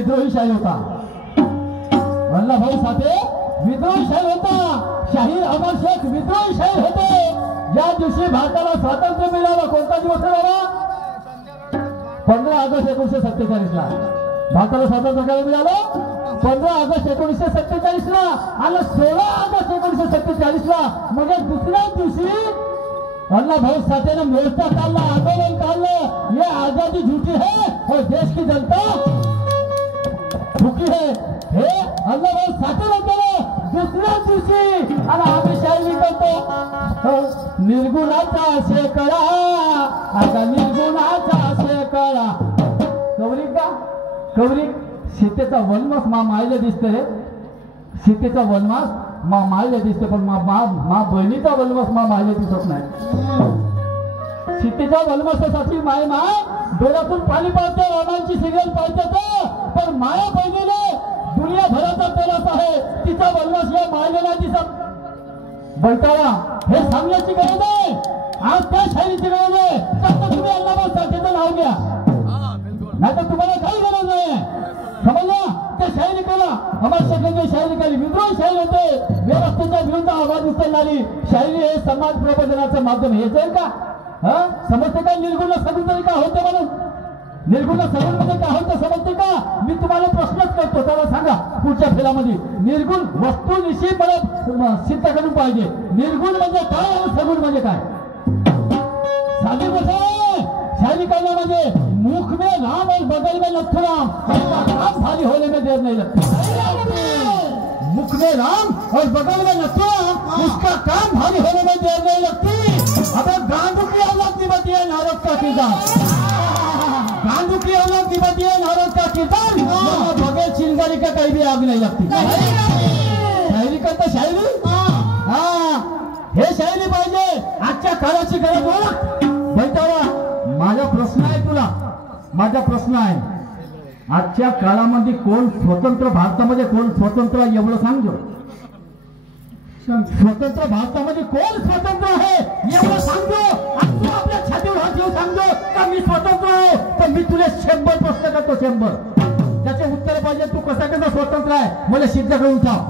विद्रोही शाही होता। वल्लभभाई साठे विद्रोही शाही होता। शाहीर अमर शेख विद्रोही शाहीर होते। ज्या दिवशी भारताला स्वातंत्र्य मिळालं, कोणता दिवस आहे बाबा? 15 ऑगस्ट 1947 ला भारताला स्वातंत्र्य काय मिळालं? 15 ऑगस्ट 1947 ला आणि 16 ऑगस्ट 1947 ला म्हणजे दुसऱ्याच दिवशी वल्लभभाई साठे ने मोर्चा काढला, आंदोलन काढलं। ये आजादी झूठी है और देश की जनता झुकी है। हे वल्लभभाई साठे ने केलं दुसऱ्या दिवशी। आणि आम्ही शायरी करतो, निर्गुणाचा शेकडा आता निर्गुणाचा शेकडा। कौरिक का कौरिक सीतेचा वनवास मा मायला दिसते रे, सीतेचा वनवास मा मायला दिसते, पण मा बहिणीचा वनवास मा मायला दिसत नाही। सीतेच्या वनवासासाठी माय डोळ्यातून पाणी पाहते, रामांची सिरियल पाहते, पण माया बहिणीने दुनियाभराचा त्रास आहे, तिचा वनवास या मायलेला दिसत। बैताळा हे सांगण्याची गरज आहे, आज त्या शाहीरीची गरज आहे। फक्त तुम्ही वल्लभभाई साठेचं नाव घ्या, नाही तर तुम्हाला काही गरज नाही। समजलं? ते शायरी केला, अमर शेखांनी शायरी केली, विद्रोही शाहीर होते। व्यवस्थेच्या विरुद्ध आवाज उचलणारी शायरी हे समाज प्रबोधनाचं माध्यम हेच आहे का? समजते का? निर्गुण सगुण तरी का होते म्हणून? निर्गुण सगुण मध्ये काय होतं समजते का? मी तुम्हाला प्रश्नच करतो, त्याला सांगा पुढच्या फेरामध्ये निर्गुण वस्तूनिशी मला सिद्ध करून पाहिजे। निर्गुण म्हणजे काय आणि सगुण म्हणजे काय? साधी गोष्ट शायरी करना म्हणजे मुख में राम और बगल में नथुराम, काम भारी होने में देर नहीं लगती। मुख में राम और बगल में नथुराम, उसका काम भारी होने में देर नहीं लगती। अबे गांडू की औलाद निभाती है नारद का किरदार, गांडू की औलाद निभाती है नारद का किरदार, बगैर चिंगारी का कहीं भी आग नहीं लगती। शायरी करता शायरी, हे शायरी पाहिजे। आजच्या काळाची गरज ओळख। बैताळा माझा प्रश्न आहे तुला, माझा प्रश्न आहे, आजच्या काळामध्ये कोण स्वतंत्र, भारतामध्ये कोण स्वतंत्र एवढं सांगतो? स्वतंत्र भारतामध्ये कोण स्वतंत्र आहे एवढं सांगतो? तू आपल्या छातीवर हात घेऊन सांगतो का मी स्वतंत्र आहे? तर मी तुला 100 प्रश्न करतो, 100 त्याचे उत्तर पाहिजे। तू कसा स्वतंत्र आहे मला सिद्ध करून थांब।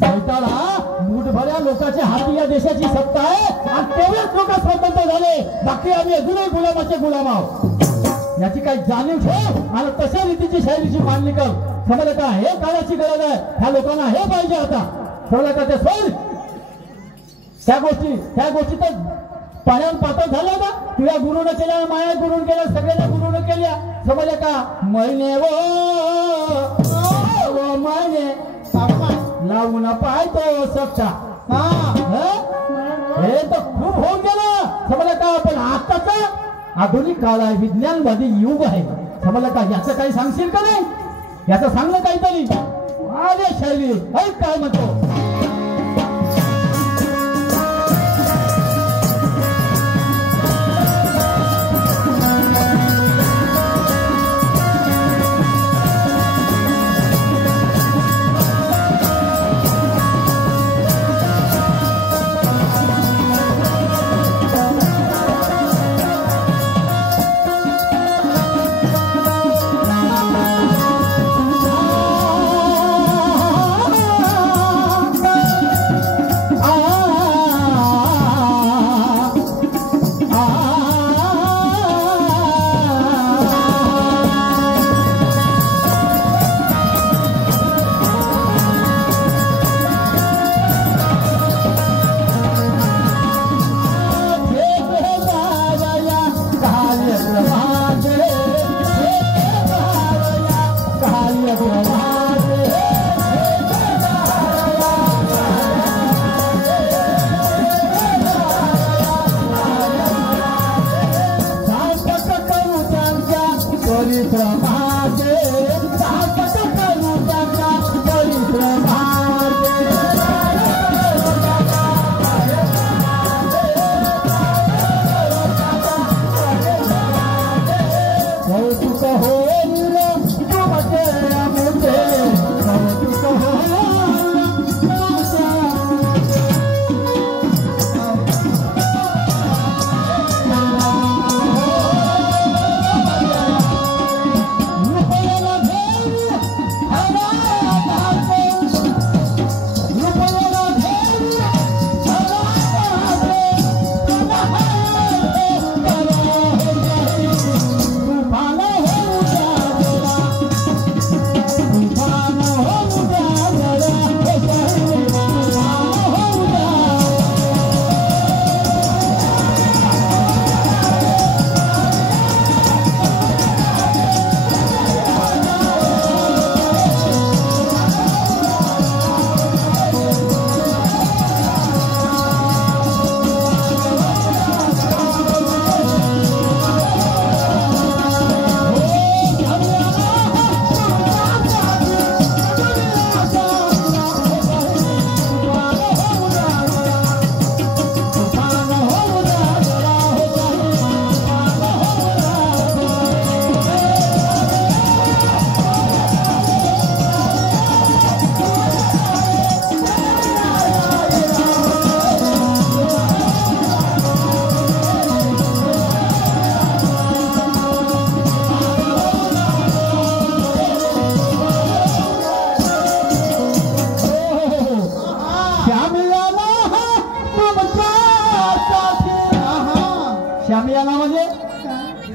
बैताळा मुठभऱ्या लोकांच्या हाती या देशाची सत्ता आहे आणि तेवढेच लोक स्वतंत्र झाले, बाकी आम्ही अजूनही गुलामाचे गुलाम आहोत। याची काही जाणीव ठेव आणि तशा रीतीची शायरीची मांडणी कर। समजलं का? हे काळाची गरज आहे, ह्या लोकांना हे पाहिजे आता। समजलं का? ते सोड त्या गोष्टी तर पाण्यावर पातळ झाल्या का? तुझ्या गुरुनं केल्या, माया गुरुन केल्या, सगळ्या गुरुनं केल्या। समजलं का? महिने वो महिने लावून पाहतो सच्चा, हे तर खूप होऊन गेलं। समजलं का? पण आताचा आधुनिक काळ आहे, विज्ञानवादी युग आहे। समजलं का? याचं काही सांगशील का? नाही याचं सांगलं काहीतरी। अरे शायरी ऐक काय म्हणतो।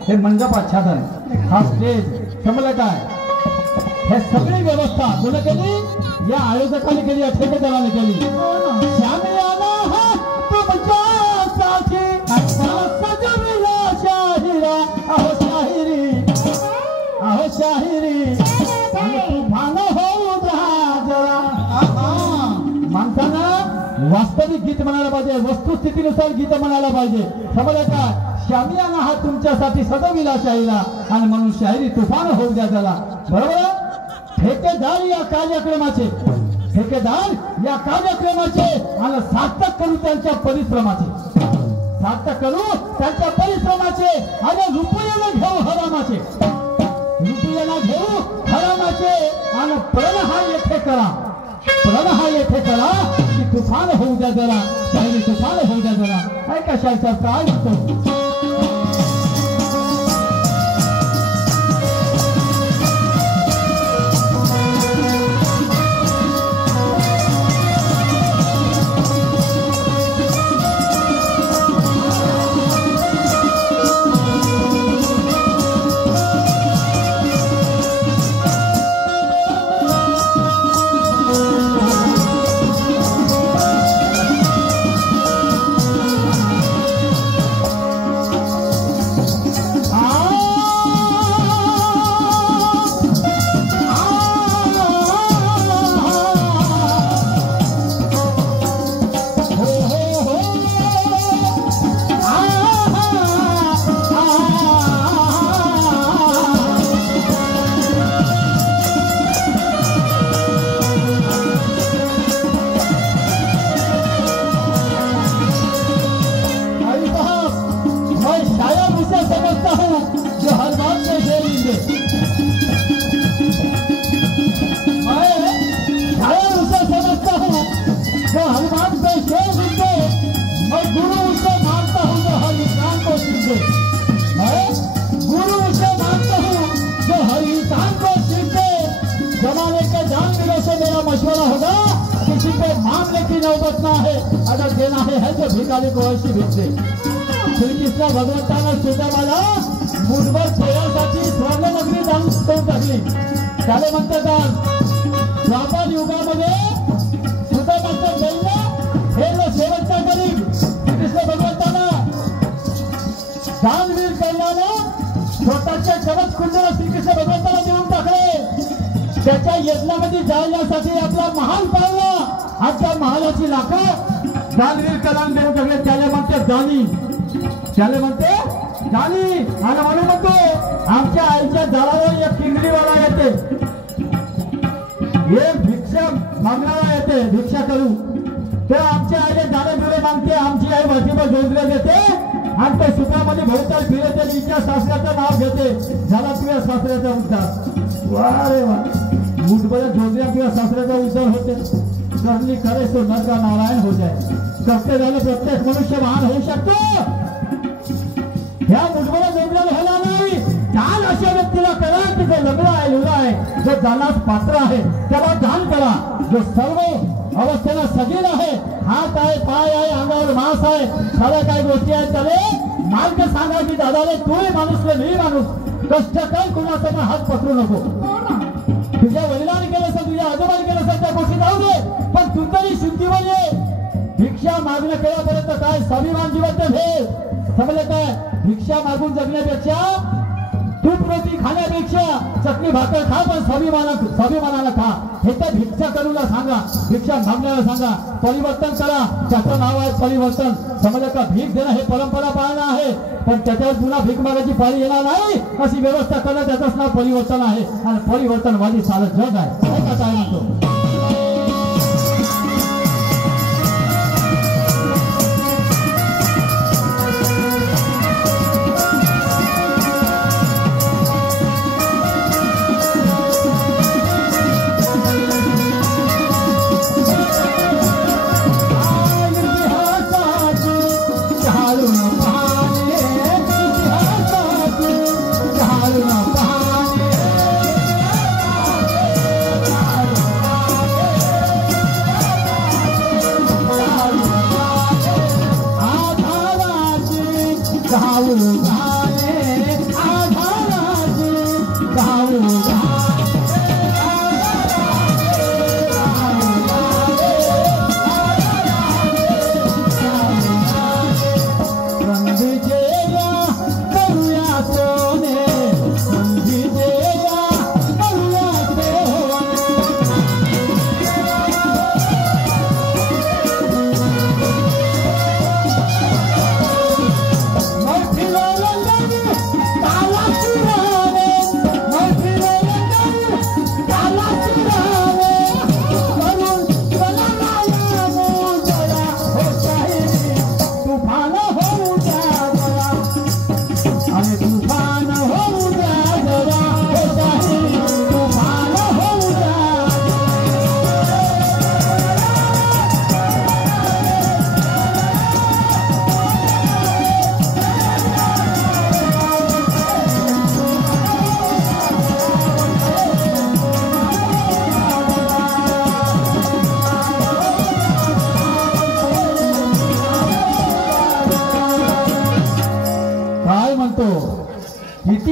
हे मंडपाच्छादन, हा स्टेज, समजलं काय? हे सगळी व्यवस्था कोणी केली? या आयोजकांनी केली, या ठेकेदाराने केली. श्यामियाना हा तुमच्यासाठी सजविला शाहिरा, अहो शाहिरी, अहो शाहिरी, तुफान होऊ द्या जरा. माणसानं वास्तविक गीत म्हणायला पाहिजे, वस्तुस्थितीनुसार गीत म्हणायला पाहिजे, समजलं का? शामियाना हा तुमच्यासाठी सजविला शाहिरा आणि म्हणून शाहिरी तुफान होऊ द्या त्याला. बरोबर? ठेकेदार या कार्यक्रमाचे, ठेकेदार या कार्यक्रमाचे आणि सार्थक करू त्यांच्या परिश्रमाचे, सार्थक करू त्यांच्या परिश्रमाचे आणि रुपयाला घेऊ हरामाचे, रुपयाला घेऊ हरामाचे आणि प्रण हा येथे करा, प्रण हा येथे करा की तुफान होऊ द्या जरा, शाहिरी तुफान होऊ द्या जरा. ऐका शाहीचा काय म्हणतो. मशवरा होगा किसी को मामले की नौबत ना है, अगर देना है तो भिखारी को ऐसी भिक दे. श्री कृष्ण भगवंतांना सुदामाला मुठभर पोळ्यासाठी स्वर्णनगरी दान करून टाकली. त्याला म्हणतात द्वापर युगामध्ये सुदामाचं दैन्य हे शेवटच्या गरीब श्रीकृष्ण भगवंतांना दानवीर कल्याण स्वतःच्या कवच कुंडला श्रीकृष्ण भगवंताला देऊन टाकले. त्याच्या यज्ञामध्ये जाण्यासाठी आपला महाल पाळला, आजच्या महालाची लाकडं दानवीर कल्याण देऊन टाकले. त्याला म्हणते दानी, त्याला म्हणते दानी. आणि म्हणून म्हणतो आमच्या आईच्या दारावर एक किंगडीवाला येते, एक भिक्षा मागणारा येते, भिक्षा करू. तर आमच्या आईने दाणे बिळे मागते, आमची आई वाटीवर जोडल्या देते आणि ते सुखामध्ये भोवताल फिरते, तिच्या सासऱ्याचं नाव घेते. झाला तुझ्या सासऱ्याचा उद्धार. वा रे वा, मुठभर जोडल्या किंवा सासऱ्याचा उद्धार होते. करणी करे तो नर का नारायण हो जाए. करते झालं प्रत्येक मनुष्य महान होऊ शकतो. ह्या मुठभर जोडल्याला होणार नाही. दान अशा व्यक्तीला करा की जो लग्न आहे, लुला आहे, जो दानास पात्र आहे त्याला दान करा. जो सर्व अवस्थेला सजील आहे, हात आहे, पाय आहे, अंगावर मांस आहे, सगळ्या काही गोष्टी आहेत, त्याने मार्ग सांगा की दादाले तूही माणूस मी माणूस, कष्ट कर, कुणाचा पण हात पकडू नको. तुझ्या वडिलांनी केलं असेल, तुझ्या आजोबांनी केलं असेल, त्या गोष्टी जाऊ दे, पण तू तरी शुद्धीवर ये. भिक्षा मागणं केल्यापर्यंत काय स्वाभिमान जीवन भेद, समजलं काय? भिक्षा मागून जगण्यापेक्षा, तूप रोटी खाण्यापेक्षा चटणी भाकर खा, पण स्वाभिमानाला खा. हे तर भिक्षा करूला सांगा, भिक्षा मागण्याला सांगा. परिवर्तन करा, त्याचं नाव आहे परिवर्तन. समजलं का? भीक देणं हे परंपरा पाळणं आहे, पण त्याच्यावर पुन्हा भीक मागायची पाळी येणार नाही अशी व्यवस्था करणं, त्याचंच नाव परिवर्तन आहे. आणि परिवर्तनवादी सारं जग आहे. काय म्हणतो?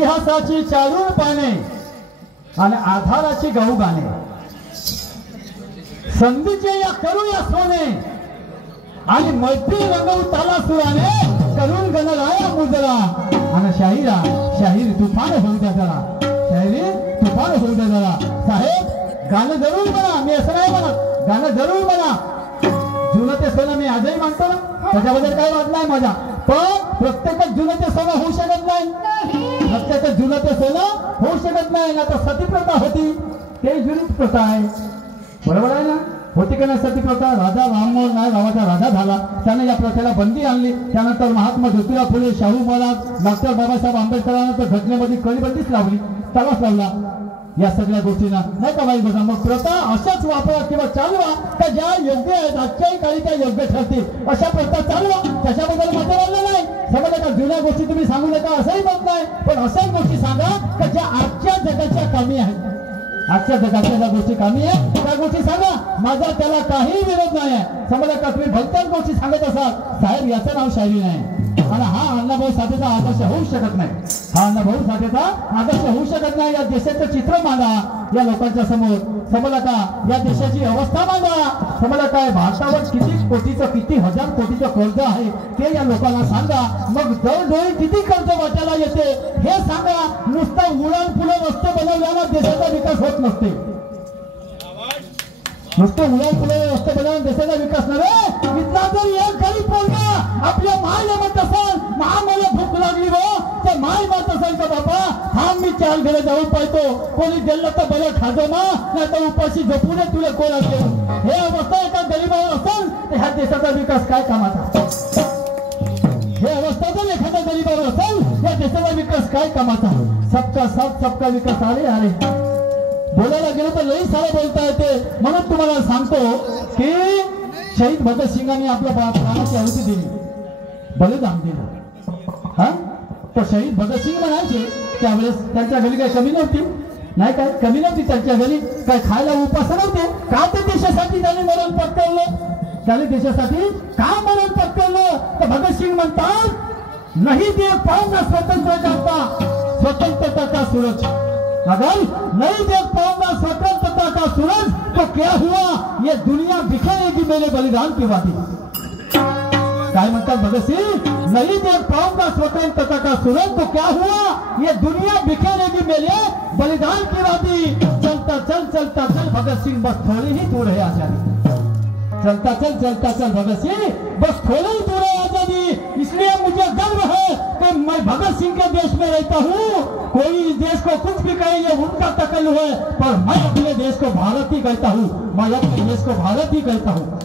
इतिहासाची चालून पाने आणि आधाराची गहू गाणे संधीचे या करूया सोने आणि मैत्री रंगवू ताला सुराने करून गणराया मुजरा आणि शाहीर तुफान होऊ द्या जरा शाहिरी तुफान होऊ द्या जरा साहेब गाणं जरूर म्हणा मी असं नाही म्हणत गाणं जरूर म्हणा जुनं ते सोनं मी आजही म्हणतो ना त्याच्याबद्दल काही वाद नाही माझा पण प्रत्येकात जुनं ते सोनं होऊ शकत नाही प्रत्येकात जुनं ते सोनं होऊ शकत नाही ना तर सती प्रथा होती ते जुनी प्रथा आहे बरोबर आहे ना होती का नाही सती प्रथा राजा राममोहन नाय गावाचा राजा झाला त्याने या प्रथेला बंदी आणली त्यानंतर महात्मा ज्योतिराव फुले शाहू महाराज डॉक्टर बाबासाहेब आंबेडकरांना तर घटनेमध्ये कळीबंदीच लावली त्यालाच लावला या सगळ्या गोष्टींना नाही का वाईट गोष्ट मग प्रथा अशाच वापरा किंवा चालवा का ज्या योग्य आहेत आजच्याही काळी त्या योग्य ठरतील अशा प्रथा चालवा त्याच्याबद्दल मत वाढलं नाही समजलं का जुन्या गोष्टी तुम्ही सांगू नका असंही मत नाही पण अशाच गोष्टी सांगा का ज्या आजच्या जगाच्या कामी आहेत आजच्या जगाच्या ज्या गोष्टी कामी आहे त्या गोष्टी सांगा माझा त्याला काही विरोध नाही आहे समजलं का तुम्ही भलत्याच गोष्टी सांगत असाल साहेब याचं नाव शायरी नाही आणि हा अण्णाभाऊ साठेचा आदर्श होऊ शकत नाही हा अण्णाभाऊ साठेचा आदर्श होऊ शकत नाही या देशाचं चित्र मांडा या लोकांच्या समोर समजलं का या देशाची अवस्था मांडा समजलं काय भारतावर किती कोटीचं किती हजार कोटीचं कर्ज आहे ते या लोकांना सांगा मग दरडोळी किती कर्ज वाटायला येते हे सांगा नुसतं उडान पुलं रस्ते बनवल्यानं देशाचा विकास होत नसते नुसतं उडान पुलं रस्ते बनवून देशाचा विकास नव्हे इथला जर एक गरीब पोरगा आपल्या मायला म्हणत असेल मला भूक लागली व ते माय म्हणत असेल का बाबा हा मी 4 घरे जाऊन पाहतो कोणी दिलं तर बरं खाजो मा नाही तर उपाशी झोपू नये तुला कोण असेल हे अवस्था एका गरीबावर असेल तर ह्या देशाचा विकास काय कामाचा हे अवस्था जर एखाद्या गरीबावर असेल या देशाचा विकास काय कामाचा सबका साथ सबका विकास अरे बोलायला गेलो तर लई सारं बोलता येते म्हणून तुम्हाला सांगतो की शहीद भगतसिंगांनी आपल्या प्राणाची आहुती दिली बलिदान दिलं हा तर शहीद भगतसिंग म्हणायचे त्यावेळेस त्यांच्या घरी काही कमी नव्हती नाही काय कमी नव्हती त्यांच्या घरी काय खायला उपास नव्हते का ते देशासाठी त्यांनी मरण पत्करलं त्याने देशासाठी का मरण पत्करलं तर भगतसिंग म्हणतात नहीं देख पाऊंगा स्वतंत्रता का सूरज अगर नहीं देख पाऊंगा स्वतंत्रता का सूरज तो क्या हुआ ये दुनिया बिखेरेगी मेरे बलिदान की वादी काय म्हणतात भगतसिंग नहीं देख पाऊंगा स्वतंत्रता का सूरज तो क्या हुआ ये दुनिया बिखेरेगी मेरे बलिदान की वादी चलता चल भगत सिंह बस थोड़ी ही दूर है आजादी चलता चल भगत सिंह बस थोड़ी ही दूर है आजादी इसलिए मुझे गर्व है कि मैं भगत सिंह के देश में रहता हूँ कोई इस देश को कुछ भी कहे ये उनका तकल्लुफ है पर मैं अपने देश को भारत ही कहता हूँ मैं अपने देश को भारत ही कहता हूँ